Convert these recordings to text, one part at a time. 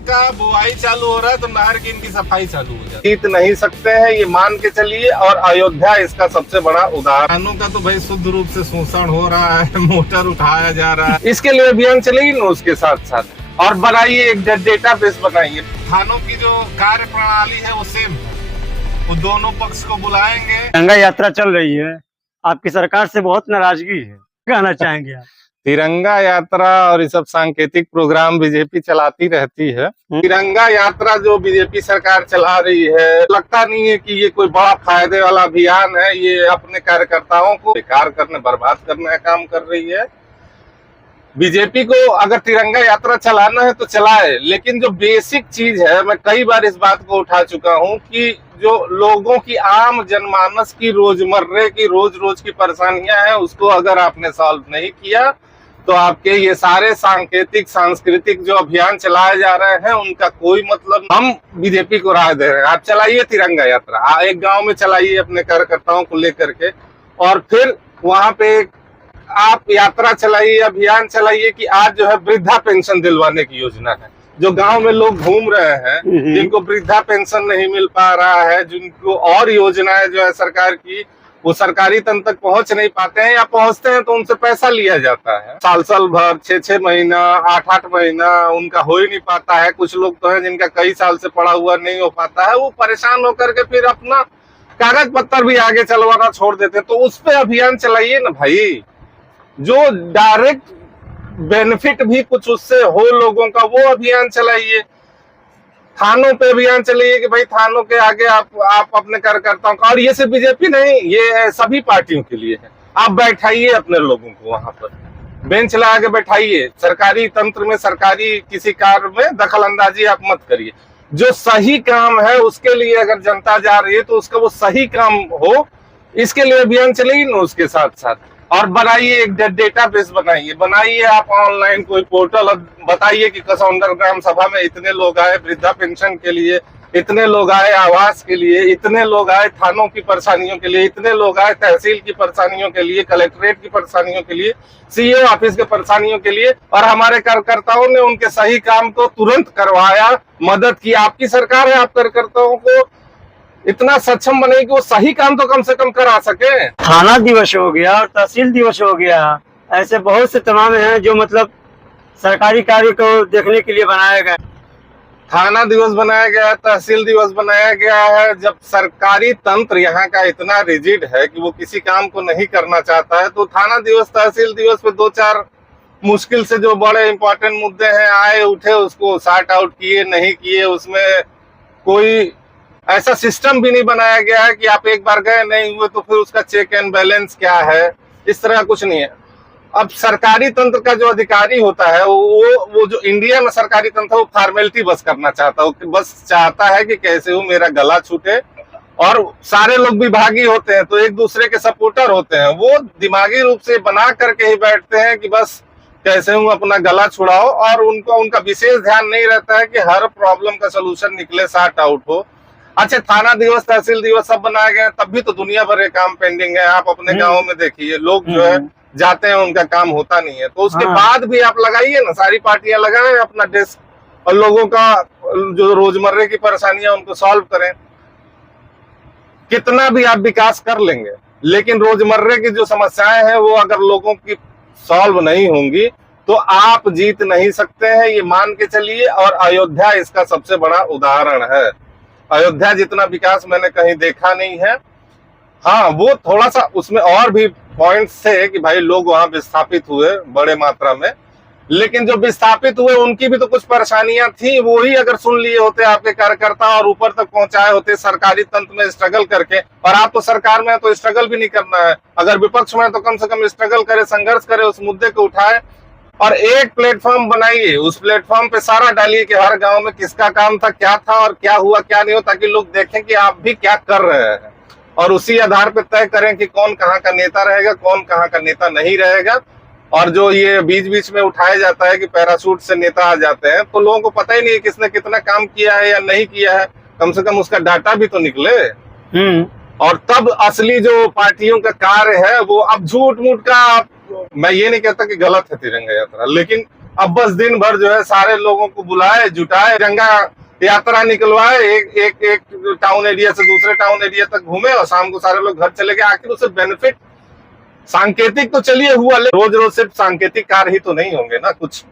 का बुआई चालू हो रहा है तो नहर की इनकी सफाई चालू हो जाती है। जीत नहीं सकते हैं ये मान के चलिए, और अयोध्या इसका सबसे बड़ा उदाहरण। किसानों का तो भाई शुद्ध रूप से शोषण हो रहा है, मोटर उठाया जा रहा है। इसके लिए अभियान चलेगी ना उसके साथ साथ, और बनाइए एक डेटा बेस बनाइए। थानों की जो कार्य प्रणाली है वो सेम है, वो दोनों पक्ष को बुलाएंगे। तिरंगा यात्रा चल रही है, आपकी सरकार से बहुत नाराजगी है, कहना चाहेंगे आप? तिरंगा यात्रा और ये सब सांकेतिक प्रोग्राम बीजेपी चलाती रहती है। तिरंगा यात्रा जो बीजेपी सरकार चला रही है, लगता नहीं है कि ये कोई बड़ा फायदे वाला अभियान है। ये अपने कार्यकर्ताओं को बेकार करने, बर्बाद करने का काम कर रही है। बीजेपी को अगर तिरंगा यात्रा चलाना है तो चलाए, लेकिन जो बेसिक चीज है, मैं कई बार इस बात को उठा चुका हूं कि जो लोगों की आम जनमानस की रोजमर्रे की रोज की परेशानियां हैं, उसको अगर आपने सॉल्व नहीं किया तो आपके ये सारे सांकेतिक सांस्कृतिक जो अभियान चलाए जा रहे हैं उनका कोई मतलब। हम बीजेपी को राय दे रहे हैं, आप चलाइए तिरंगा यात्रा, एक गांव में चलाइए अपने कार्यकर्ताओं को लेकर के, और फिर वहां पे आप यात्रा चलाइए, अभियान चलाइए कि आज जो है वृद्धा पेंशन दिलवाने की योजना है। जो गांव में लोग घूम रहे हैं, जिनको वृद्धा पेंशन नहीं मिल पा रहा है, जिनको और योजनाएं जो है सरकार की, वो सरकारी तंत्र तक पहुंच नहीं पाते हैं, या पहुंचते हैं तो उनसे पैसा लिया जाता है। साल भर, 6 महीना, 8 महीना उनका हो ही नहीं पाता है। कुछ लोग तो हैं जिनका कई साल से पड़ा हुआ नहीं हो पाता है, वो परेशान होकर के फिर अपना कागज पत्तर भी आगे चलवाना छोड़ देते हैं। तो उस पर अभियान चलाइए ना भाई, जो डायरेक्ट बेनिफिट भी कुछ उससे हो लोगों का, वो अभियान चलाइए। थानों पे अभियान चलाइए कि भाई थानों के आगे आप अपने कार्यकर्ताओं का, और ये सिर्फ बीजेपी नहीं, ये सभी पार्टियों के लिए है। आप बैठाइए अपने लोगों को वहां पर, बेंच लगा के बैठाइए। सरकारी तंत्र में, सरकारी किसी कार्य में दखल अंदाजी आप मत करिए। जो सही काम है उसके लिए अगर जनता जा रही है तो उसका वो सही काम हो, इसके लिए अभियान चलेगी ना उसके साथ साथ। और बनाइए एक डेटा बेस बनाइए आप ऑनलाइन कोई पोर्टल, और बताइए कि कसौंदर ग्राम सभा में इतने लोग आए वृद्धा पेंशन के लिए, इतने लोग आए आवास के लिए, इतने लोग आए थानों की परेशानियों के लिए, इतने लोग आए तहसील की परेशानियों के लिए, कलेक्ट्रेट की परेशानियों के लिए, सीईओ ऑफिस के परेशानियों के लिए, और हमारे कार्यकर्ताओं ने उनके सही काम को तुरंत करवाया, मदद की। आपकी सरकार है, आप कार्यकर्ताओं को इतना सक्षम बने कि वो सही काम तो कम से कम करा सके। थाना दिवस हो गया और तहसील दिवस हो गया, ऐसे बहुत से तमाम हैं जो मतलब सरकारी कार्य को देखने के लिए बनाया गया। थाना दिवस बनाया गया है, तहसील दिवस बनाया गया है। जब सरकारी तंत्र यहाँ का इतना रिजिड है कि वो किसी काम को नहीं करना चाहता है, तो थाना दिवस, तहसील दिवस पे 2-4 मुश्किल से जो बड़े इंपॉर्टेंट मुद्दे हैं आए उठे, उसको सॉर्ट आउट किए, नहीं किए। उसमें कोई ऐसा सिस्टम भी नहीं बनाया गया है कि आप एक बार गए नहीं हुए तो फिर उसका चेक एंड बैलेंस क्या है, इस तरह कुछ नहीं है। अब सरकारी तंत्र का जो अधिकारी होता है, वो जो इंडिया में सरकारी तंत्र, वो फॉर्मेलिटी बस करना चाहता है, वो बस चाहता है कि कैसे हो मेरा गला छूटे। और सारे लोग विभागी होते हैं तो एक दूसरे के सपोर्टर होते हैं, वो दिमागी रूप से बना करके ही बैठते हैं कि बस कैसे हूँ अपना गला छुड़ाओ, और उनका विशेष ध्यान नहीं रहता है कि हर प्रॉब्लम का सोल्यूशन निकले, सॉर्ट आउट हो। अच्छा, थाना दिवस, तहसील दिवस सब बनाए गए, तब भी तो दुनिया भर के काम पेंडिंग है। आप अपने गाँव में देखिए, लोग जो है जाते हैं, उनका काम होता नहीं है। तो उसके बाद भी आप लगाइए ना, सारी पार्टियां लगाएं अपना डेस्क, और लोगों का जो रोजमर्रे की परेशानियां उनको सॉल्व करें। कितना भी आप विकास कर लेंगे, लेकिन रोजमर्रे की जो समस्याएं हैं वो अगर लोगों की सॉल्व नहीं होंगी तो आप जीत नहीं सकते हैं, ये मान के चलिए। और अयोध्या इसका सबसे बड़ा उदाहरण है। अयोध्या जितना विकास मैंने कहीं देखा नहीं है। हाँ, वो थोड़ा सा उसमें और भी पॉइंट्स थे कि भाई लोग वहां विस्थापित हुए बड़े मात्रा में, लेकिन जो विस्थापित हुए उनकी भी तो कुछ परेशानियां थी। वो ही अगर सुन लिए होते आपके कार्यकर्ता और ऊपर तक पहुंचाए होते सरकारी तंत्र में स्ट्रगल करके। और आप तो सरकार में तो स्ट्रगल भी नहीं करना है, अगर विपक्ष में तो कम से कम स्ट्रगल करे, संघर्ष करे, उस मुद्दे को उठाए और एक प्लेटफॉर्म बनाइए। उस प्लेटफॉर्म पे सारा डालिए कि हर गांव में किसका काम था, क्या था और क्या हुआ, क्या नहीं हुआ, ताकि लोग देखें कि आप भी क्या कर रहे हैं, और उसी आधार पर तय करें कि कौन कहाँ का नेता रहेगा, कौन कहाँ का नेता नहीं रहेगा। और जो ये बीच बीच में उठाया जाता है कि पैराशूट से नेता आ जाते हैं, तो लोगों को पता ही नहीं है किसने कितना काम किया है या नहीं किया है। कम से कम उसका डाटा भी तो निकले, और तब असली जो पार्टियों का कार्य है वो। अब झूठ मूठ का, मैं ये नहीं कहता कि गलत है तिरंगा यात्रा, लेकिन अब बस दिन भर जो है सारे लोगों को बुलाए, जुटाए, तिरंगा यात्रा निकलवाए, एक टाउन एरिया से दूसरे टाउन एरिया तक घूमे और शाम को सारे लोग घर चले गए। आखिर उससे बेनिफिट सांकेतिक तो चलिए हुआ, लेकिन रोज रोज सिर्फ सांकेतिक कार्य ही तो नहीं होंगे ना, कुछ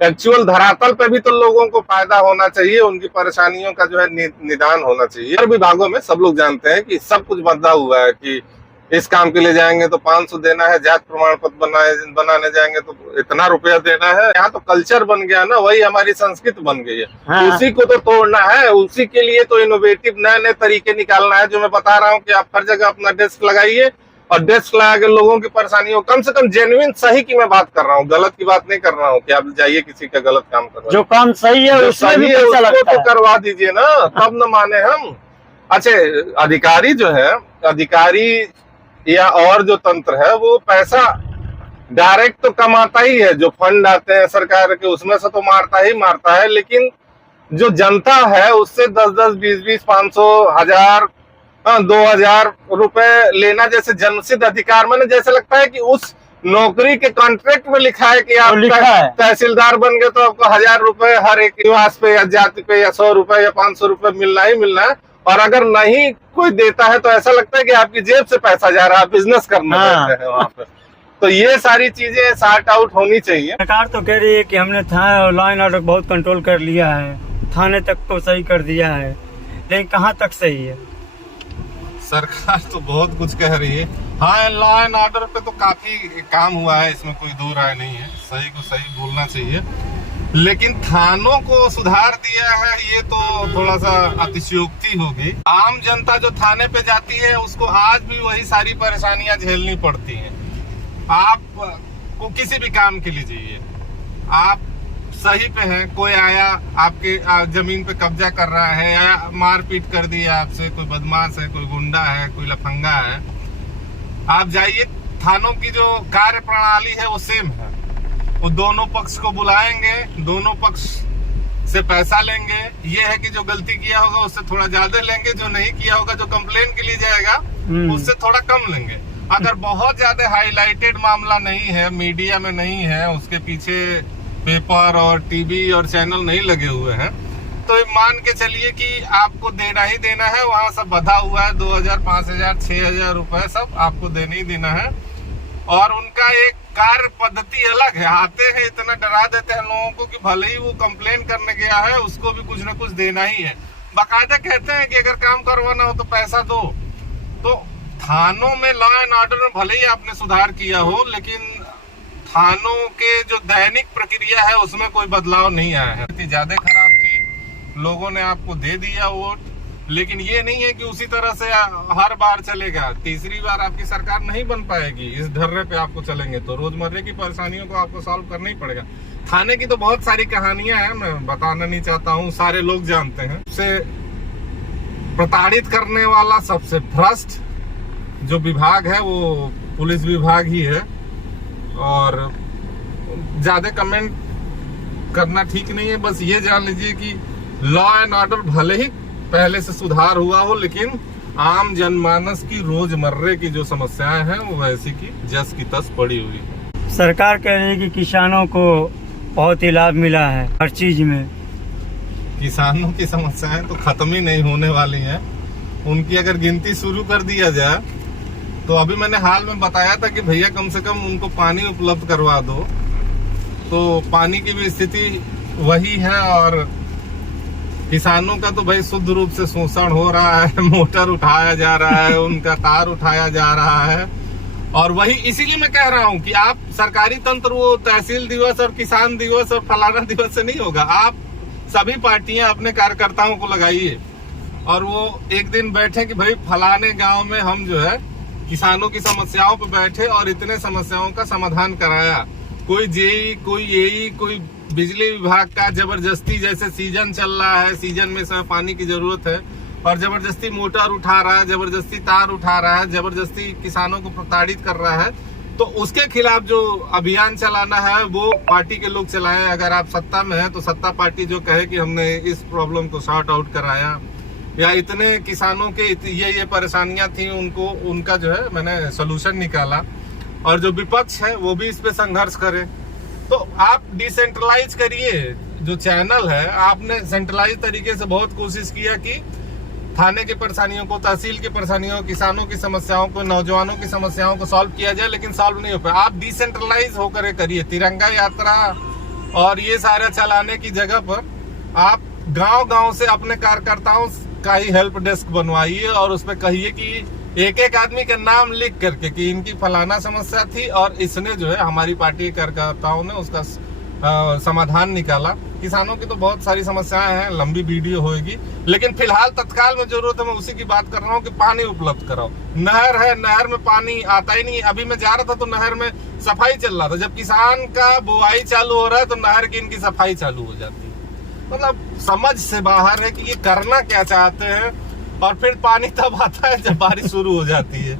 एक्चुअल धरातल पे भी तो लोगों को फायदा होना चाहिए, उनकी परेशानियों का जो है निदान होना चाहिए। हर विभागों में सब लोग जानते हैं कि सब कुछ बंधा हुआ है कि इस काम के लिए जाएंगे तो 500 देना है, जात प्रमाण पत्र बनाने जाएंगे तो इतना रुपया देना है। यहाँ तो कल्चर बन गया ना, वही हमारी संस्कृति बन गई है। हाँ। उसी को तो तोड़ना है, उसी के लिए तो इनोवेटिव नए नए तरीके निकालना है। जो मैं बता रहा हूँ कि आप हर जगह अपना डेस्क लगाइए और डेस्क लगा के लोगों की परेशानियों, कम से कम जेन्युइन सही की मैं बात कर रहा हूँ, गलत की बात नहीं कर रहा हूँ कि आप जाइए किसी का गलत काम करवा, जो काम सही है उसमें भी पैसा लगता है, तो करवा दीजिए ना, तब न माने हम। अच्छा, अधिकारी जो है, अधिकारी या और जो तंत्र है वो पैसा डायरेक्ट तो कमाता ही है, जो फंड आते हैं सरकार के उसमें से तो मारता है, लेकिन जो जनता है उससे 10-10, 20-20, 500, 1000, 2000 रुपए लेना जैसे जन्मसिद्ध अधिकार, मैंने जैसे लगता है कि उस नौकरी के कॉन्ट्रैक्ट में लिखा है कि आप तहसीलदार बन गए तो आपको 1000 रुपए हर एक निवास पे या जाति पे या 100 रुपए या 500 रुपए मिलना ही मिलना है। और अगर नहीं कोई देता है तो ऐसा लगता है कि आपकी जेब से पैसा जा रहा है, बिजनेस करना है वहाँ पे। तो ये सारी चीजें सॉर्ट आउट होनी चाहिए। सरकार तो कह रही है कि हमने लॉ एंड ऑर्डर बहुत कंट्रोल कर लिया है, थाने तक को सही कर दिया है, लेकिन कहाँ तक सही है? सरकार तो बहुत कुछ कह रही है। हाँ, लॉ एंड ऑर्डर पे तो काफी काम हुआ है, इसमें कोई दो राय नहीं है, सही को सही बोलना चाहिए। लेकिन थानों को सुधार दिया है ये तो थोड़ा सा अतिशयोक्ति होगी। आम जनता जो थाने पे जाती है उसको आज भी वही सारी परेशानियां झेलनी पड़ती हैं। आप को किसी भी काम के लिए जाइए, आप सही पे हैं, कोई आया आपके जमीन पे कब्जा कर रहा है या मारपीट कर दी आपसे, कोई बदमाश है, कोई गुंडा है, कोई लफंगा है, आप जाइए, थानों की जो कार्य प्रणाली है वो सेम है। वो दोनों पक्ष को बुलाएंगे, दोनों पक्ष से पैसा लेंगे। ये है कि जो गलती किया होगा उससे थोड़ा ज्यादा लेंगे, जो नहीं किया होगा, जो कंप्लेन के लिए जाएगा उससे थोड़ा कम लेंगे। अगर बहुत ज्यादा हाईलाइटेड मामला नहीं है, मीडिया में नहीं है, उसके पीछे पेपर और टीवी और चैनल नहीं लगे हुए हैं, तो मान के चलिए कि आपको देना ही देना है। वहाँ सब बधा हुआ है, 2000, 5000, 6000 रुपए सब आपको देना ही देना है। और उनका एक कार्य पद्धति अलग है, आते हैं इतना डरा देते हैं लोगों को कि भले ही वो कंप्लेन करने गया है उसको भी कुछ ना कुछ देना ही है। बाकायदा कहते हैं कि अगर काम करवाना हो तो पैसा दो। तो थानों में लॉ एंड ऑर्डर में भले ही आपने सुधार किया हो, लेकिन थानों के जो दैनिक प्रक्रिया है उसमें कोई बदलाव नहीं आया है। इतनी ज्यादा खराब थी, लोगों ने आपको दे दिया वोट, लेकिन ये नहीं है कि उसी तरह से हर बार चलेगा। तीसरी बार आपकी सरकार नहीं बन पाएगी, इस ढर्रे पे आपको चलेंगे तो रोजमर्रे की परेशानियों को आपको सॉल्व करना ही पड़ेगा। थाने की तो बहुत सारी कहानियां हैं, मैं बताना नहीं चाहता हूँ, सारे लोग जानते हैं। सबसे प्रताड़ित करने वाला, सबसे भ्रष्ट जो विभाग है वो पुलिस विभाग ही है। और ज्यादा कमेंट करना ठीक नहीं है, बस ये जान लीजिए कि लॉ एंड ऑर्डर भले ही पहले से सुधार हुआ हो, लेकिन आम जनमानस की रोजमर्रे की जो समस्याएं हैं वो वैसी की जस की तस पड़ी हुई है। सरकार कह रही है कि किसानों को बहुत ही लाभ मिला है हर चीज में। किसानों की समस्याएं तो खत्म ही नहीं होने वाली हैं। उनकी अगर गिनती शुरू कर दिया जाए तो अभी मैंने हाल में बताया था कि भैया कम से कम उनको पानी उपलब्ध करवा दो, तो पानी की भी स्थिति वही है। और किसानों का तो भाई शुद्ध रूप से शोषण हो रहा है, मोटर उठाया जा रहा है, उनका तार उठाया जा रहा है। और वही इसीलिए मैं कह रहा हूँ कि आप सरकारी तंत्र वो तहसील दिवस और किसान दिवस और फलाना दिवस से नहीं होगा। आप सभी पार्टियां अपने कार्यकर्ताओं को लगाइए और वो एक दिन बैठे कि भाई फलाने गांव में हम जो है किसानों की समस्याओं पर बैठे और इतने समस्याओं का समाधान कराया। कोई जेई, कोई एई, कोई बिजली विभाग का जबरदस्ती, जैसे सीजन चल रहा है, सीजन में समय पानी की जरूरत है और जबरदस्ती मोटर उठा रहा है, जबरदस्ती तार उठा रहा है, जबरदस्ती किसानों को प्रताड़ित कर रहा है, तो उसके खिलाफ जो अभियान चलाना है वो पार्टी के लोग चलाएं। अगर आप सत्ता में हैं तो सत्ता पार्टी जो कहे कि हमने इस प्रॉब्लम को सॉर्ट आउट कराया या इतने किसानों के ये परेशानियां थी उनको, उनका जो है मैंने सोल्यूशन निकाला, और जो विपक्ष है वो भी इस पे संघर्ष करे। तो इसको आप डिसेंट्रलाइज करिए। जो चैनल है, आपने सेंट्रलाइज तरीके से बहुत कोशिश किया कि थाने की परेशानियों को, तहसील की परेशानियों, किसानों की समस्याओं को, नौजवानों की समस्याओं को सॉल्व किया जाए, लेकिन सॉल्व नहीं हो पाया। आप डिसेंट्रलाइज होकर करिए। तिरंगा यात्रा और ये सारा चलाने की जगह पर आप गांव-गांव से अपने कार्यकर्ताओं का ही हेल्प डेस्क बनवाइए और उसमें कहिए कि एक एक आदमी का नाम लिख करके कि इनकी फलाना समस्या थी और इसने जो है हमारी पार्टी के कार्यकर्ताओं ने उसका समाधान निकाला। किसानों की तो बहुत सारी समस्याएं हैं, लंबी वीडियो होगी, लेकिन फिलहाल तत्काल में जरूरत है, मैं उसी की बात कर रहा हूँ कि पानी उपलब्ध कराओ। नहर है, नहर में पानी आता ही नहीं। अभी मैं जा रहा था तो नहर में सफाई चल रहा था। जब किसान का बुआई चालू हो रहा है तो नहर की इनकी सफाई चालू हो जाती है। मतलब समझ से बाहर है कि ये करना क्या चाहते हैं। और फिर पानी तब आता है जब बारिश शुरू हो जाती है।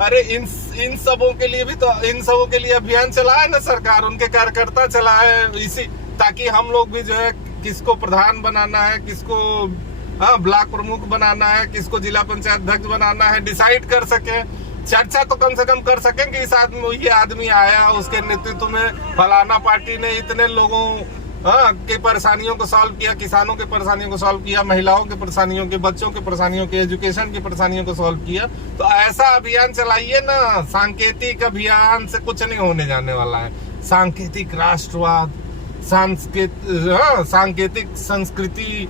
अरे इन सबों के लिए भी तो, इन सबों के लिए अभियान चलाए ना सरकार, उनके कार्यकर्ता चलाए, इसी ताकि हम लोग भी जो है किसको प्रधान बनाना है, किसको ब्लॉक प्रमुख बनाना है, किसको जिला पंचायत अध्यक्ष बनाना है, डिसाइड कर सके। चर्चा तो कम से कम कर सकें कि इस आदमी, ये आदमी आया, उसके नेतृत्व में फलाना पार्टी ने इतने लोगों के परेशानियों को सॉल्व किया, किसानों के परेशानियों को सॉल्व किया, महिलाओं के परेशानियों के, बच्चों के परेशानियों के, एजुकेशन की परेशानियों को सॉल्व किया। तो ऐसा अभियान चलाइए ना। सांकेतिक अभियान से कुछ नहीं होने जाने वाला है। सांकेतिक राष्ट्रवाद, सांकेतिक संस्कृति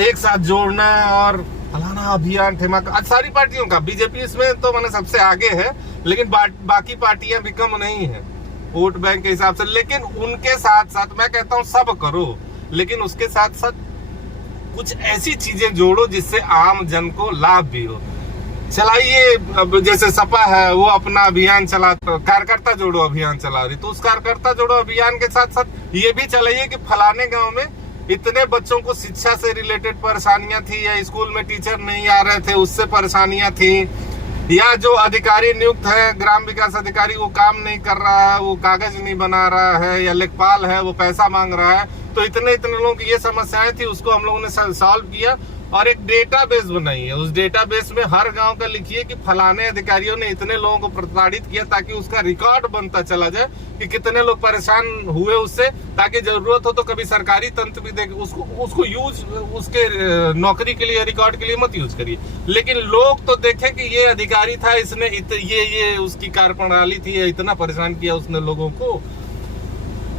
एक साथ जोड़ना और फलाना अभियान ठेमाका, सारी पार्टियों का, बीजेपी इसमें तो मैंने सबसे आगे है, लेकिन बाकी पार्टियां भी कम नहीं है वोट बैंक के हिसाब से। लेकिन उनके साथ साथ मैं कहता हूं सब करो, लेकिन उसके साथ साथ कुछ ऐसी चीजें जोड़ो जिससे आम जन को लाभ भी हो। चलाइए। अब जैसे सपा है वो अपना अभियान चला, कार्यकर्ता जोड़ो अभियान चला रही, तो उस कार्यकर्ता जोड़ो अभियान के साथ साथ ये भी चलाइए कि फलाने गांव में इतने बच्चों को शिक्षा से रिलेटेड परेशानियां थी, या स्कूल में टीचर नहीं आ रहे थे उससे परेशानियां थी, या जो अधिकारी नियुक्त है, ग्राम विकास अधिकारी, वो काम नहीं कर रहा है, वो कागज नहीं बना रहा है, या लेखपाल है वो पैसा मांग रहा है। तो इतने लोगों की ये समस्याएं थी, उसको हम लोगों ने सॉल्व किया और एक डेटाबेस बनाई है। उस डेटाबेस में हर गांव का लिखिए कि फलाने अधिकारियों ने इतने लोगों को प्रताड़ित किया, ताकि उसका रिकॉर्ड बनता चला जाए कि कितने लोग परेशान हुए उससे, ताकि जरूरत हो तो कभी सरकारी तंत्र भी देखे उसको यूज, उसके नौकरी के लिए, रिकॉर्ड के लिए मत यूज करिए। लेकिन लोग तो देखें कि ये अधिकारी था, इसने ये उसकी कार्यप्रणाली थी, इतना परेशान किया उसने लोगों को।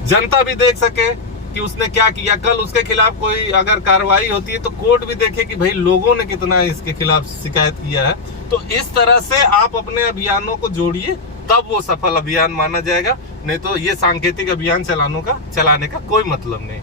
जनता भी देख सके कि उसने क्या किया। कल उसके खिलाफ कोई अगर कार्रवाई होती है तो कोर्ट भी देखे कि भाई लोगों ने कितना इसके खिलाफ शिकायत किया है। तो इस तरह से आप अपने अभियानों को जोड़िए, तब वो सफल अभियान माना जाएगा। नहीं तो ये सांकेतिक अभियान चलाने का कोई मतलब नहीं।